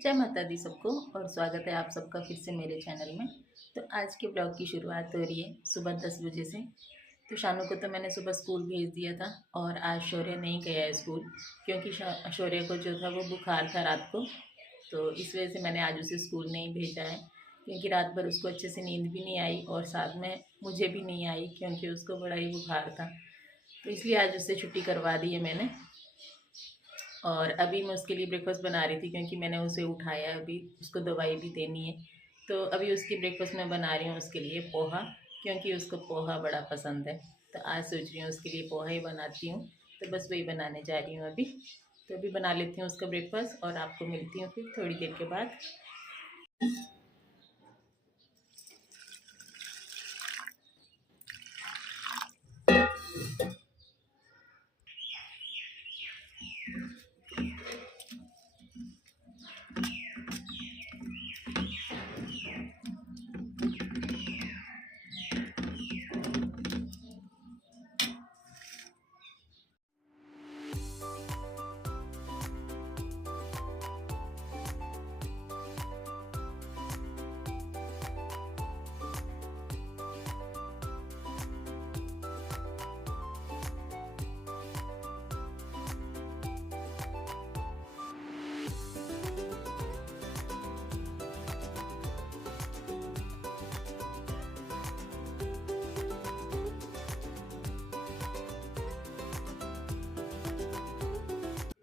जय माता दी सबको और स्वागत है आप सबका फिर से मेरे चैनल में। तो आज के ब्लॉग की शुरुआत हो रही है सुबह 10 बजे से। तो शानू को तो मैंने सुबह स्कूल भेज दिया था और आज शौर्य नहीं गया है स्कूल, क्योंकि शौर्य को जो था वो बुखार था रात को। तो इस वजह से मैंने आज उसे स्कूल नहीं भेजा है, क्योंकि रात भर उसको अच्छे से नींद भी नहीं आई और साथ में मुझे भी नहीं आई, क्योंकि उसको बड़ा ही बुखार था। तो इसलिए आज उससे छुट्टी करवा दी है मैंने। और अभी मैं उसके लिए ब्रेकफास्ट बना रही थी, क्योंकि मैंने उसे उठाया, अभी उसको दवाई भी देनी है। तो अभी उसकी ब्रेकफास्ट मैं बना रही हूँ उसके लिए पोहा, क्योंकि उसको पोहा बड़ा पसंद है। तो आज सोच रही हूँ उसके लिए पोहा ही बनाती हूँ। तो बस वही बनाने जा रही हूँ अभी। तो अभी बना लेती हूँ उसका ब्रेकफास्ट और आपको मिलती हूँ फिर थोड़ी देर के बाद।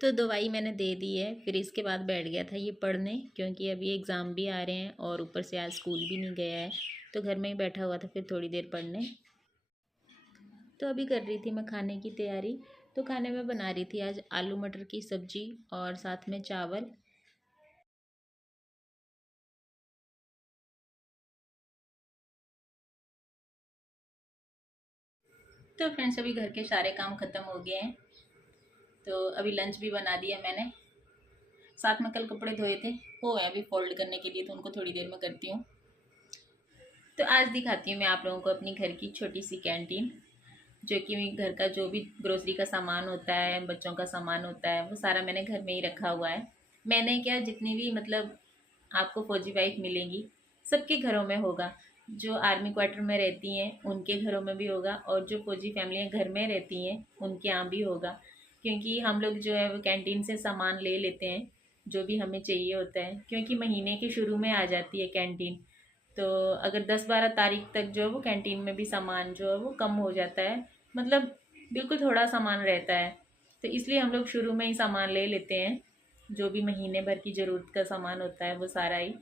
तो दवाई मैंने दे दी है, फिर इसके बाद बैठ गया था ये पढ़ने, क्योंकि अभी एग्ज़ाम भी आ रहे हैं और ऊपर से आज स्कूल भी नहीं गया है। तो घर में ही बैठा हुआ था फिर थोड़ी देर पढ़ने। तो अभी कर रही थी मैं खाने की तैयारी। तो खाने में बना रही थी आज आलू मटर की सब्जी और साथ में चावल। तो फ्रेंड्स अभी घर के सारे काम ख़त्म हो गए हैं। तो अभी लंच भी बना दिया मैंने। साथ में कल कपड़े धोए थे, वो है अभी फोल्ड करने के लिए, तो उनको थोड़ी देर में करती हूँ। तो आज दिखाती हूँ मैं आप लोगों को अपनी घर की छोटी सी कैंटीन, जो कि घर का जो भी ग्रोसरी का सामान होता है, बच्चों का सामान होता है, वो सारा मैंने घर में ही रखा हुआ है। मैंने क्या, जितनी भी मतलब आपको फौजी वाइफ मिलेंगी सबके घरों में होगा। जो आर्मी क्वार्टर में रहती हैं उनके घरों में भी होगा, और जो फौजी फैमिलियाँ घर में रहती हैं उनके यहाँ भी होगा। क्योंकि हम लोग जो है वो कैंटीन से सामान ले लेते हैं जो भी हमें चाहिए होता है, क्योंकि महीने के शुरू में आ जाती है कैंटीन। तो अगर 10-12 तारीख तक जो है वो कैंटीन में भी सामान जो है वो कम हो जाता है, मतलब बिल्कुल थोड़ा सामान रहता है। तो इसलिए हम लोग शुरू में ही सामान ले लेते हैं, जो भी महीने भर की ज़रूरत का सामान होता है वो सारा ही।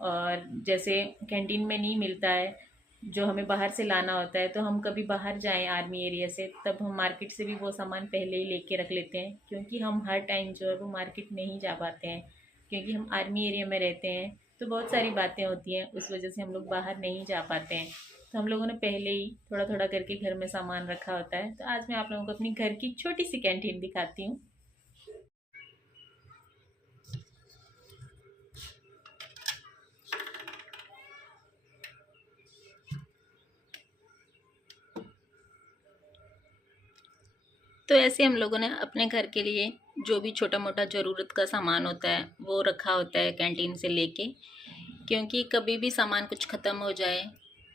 और जैसे कैंटीन में नहीं मिलता है, जो हमें बाहर से लाना होता है, तो हम कभी बाहर जाएं आर्मी एरिया से, तब हम मार्केट से भी वो सामान पहले ही लेके रख लेते हैं, क्योंकि हम हर टाइम जो है वो मार्केट नहीं जा पाते हैं, क्योंकि हम आर्मी एरिया में रहते हैं। तो बहुत सारी बातें होती हैं, उस वजह से हम लोग बाहर नहीं जा पाते हैं। तो हम लोगों ने पहले ही थोड़ा थोड़ा करके घर में सामान रखा होता है। तो आज मैं आप लोगों को अपनी घर की छोटी सी कैंटीन दिखाती हूँ। तो ऐसे हम लोगों ने अपने घर के लिए जो भी छोटा मोटा ज़रूरत का सामान होता है वो रखा होता है कैंटीन से लेके, क्योंकि कभी भी सामान कुछ ख़त्म हो जाए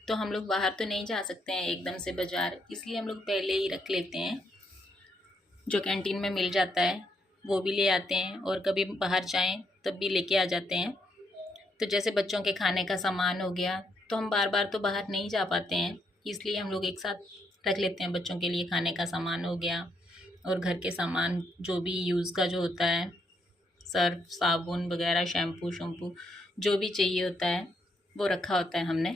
तो हम लोग बाहर तो नहीं जा सकते हैं एकदम से बाज़ार, इसलिए हम लोग पहले ही रख लेते हैं। जो कैंटीन में मिल जाता है वो भी ले आते हैं, और कभी बाहर जाएं तब भी लेके आ जाते हैं। तो जैसे बच्चों के खाने का सामान हो गया, तो हम बार बार तो बाहर नहीं जा पाते हैं, इसलिए हम लोग एक साथ रख लेते हैं। बच्चों के लिए खाने का सामान हो गया, और घर के सामान जो भी यूज़ का जो होता है, सर्फ साबुन वगैरह, शैम्पू शैम्पू जो भी चाहिए होता है वो रखा होता है हमने।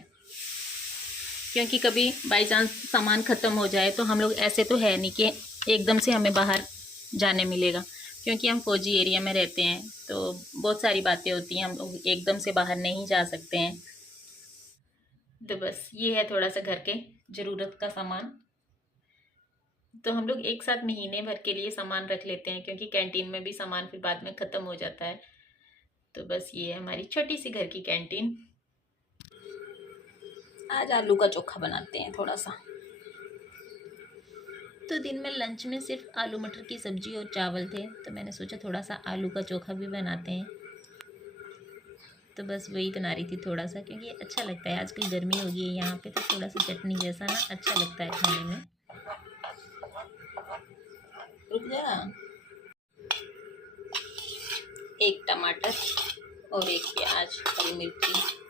क्योंकि कभी बाई चांस सामान ख़त्म हो जाए तो हम लोग, ऐसे तो है नहीं कि एकदम से हमें बाहर जाने मिलेगा, क्योंकि हम फौजी एरिया में रहते हैं, तो बहुत सारी बातें होती हैं, हम लोग एकदम से बाहर नहीं जा सकते हैं। तो बस ये है थोड़ा सा घर के ज़रूरत का सामान। तो हम लोग एक साथ महीने भर के लिए सामान रख लेते हैं, क्योंकि कैंटीन में भी सामान फिर बाद में ख़त्म हो जाता है। तो बस ये है हमारी छोटी सी घर की कैंटीन। आज आलू का चोखा बनाते हैं थोड़ा सा। तो दिन में लंच में सिर्फ आलू मटर की सब्ज़ी और चावल थे, तो मैंने सोचा थोड़ा सा आलू का चोखा भी बनाते हैं। तो बस वही बना रही थी थोड़ा सा, क्योंकि अच्छा लगता है, आजकल गर्मी हो गई है यहाँ पे, तो थोड़ा सा चटनी जैसा ना अच्छा लगता है खाने में। रुक जा। एक टमाटर और एक प्याज, हरी मिर्ची,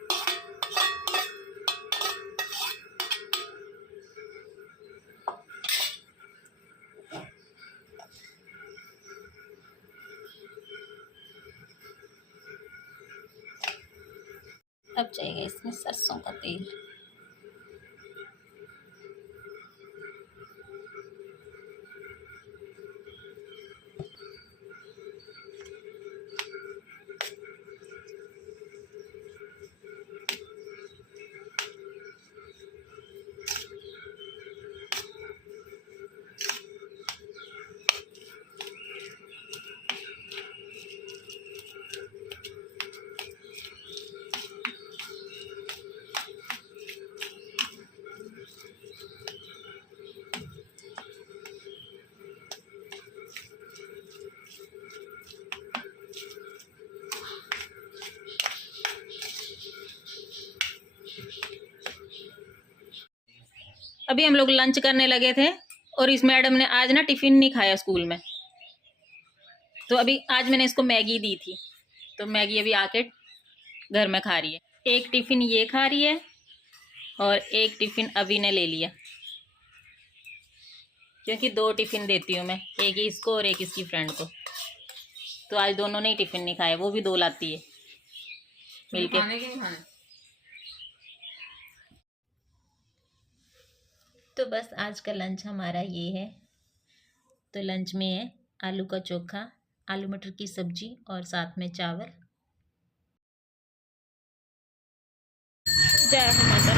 अब जाएगा इसमें सरसों का तेल। अभी हम लोग लंच करने लगे थे और इस मैडम ने आज ना टिफ़िन नहीं खाया स्कूल में, तो अभी आज मैंने इसको मैगी दी थी, तो मैगी अभी आके घर में खा रही है। एक टिफ़िन ये खा रही है और एक टिफ़िन अभी ने ले लिया, क्योंकि 2 टिफ़िन देती हूँ मैं, एक इसको और एक इसकी फ्रेंड को। तो आज दोनों ने ही टिफ़िन नहीं खाया, वो भी 2 लाती है मिलके। तो बस आज का लंच हमारा ये है। तो लंच में है आलू का चोखा, आलू मटर की सब्जी और साथ में चावल। जय हो माता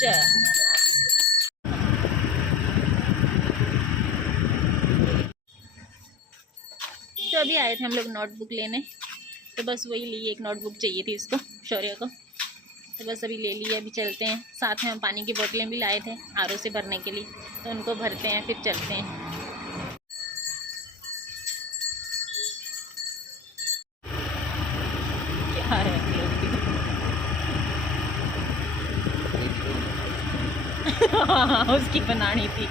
जय। तो अभी आए थे हम लोग नोटबुक लेने, तो बस वही ली, एक नोटबुक चाहिए थी इसको, शौर्य को, तो बस अभी ले लिया। अभी चलते हैं, साथ में हम पानी की बोतलें भी लाए थे आरओ से भरने के लिए, तो उनको भरते हैं फिर चलते हैं। क्या है उसकी बनानी थी।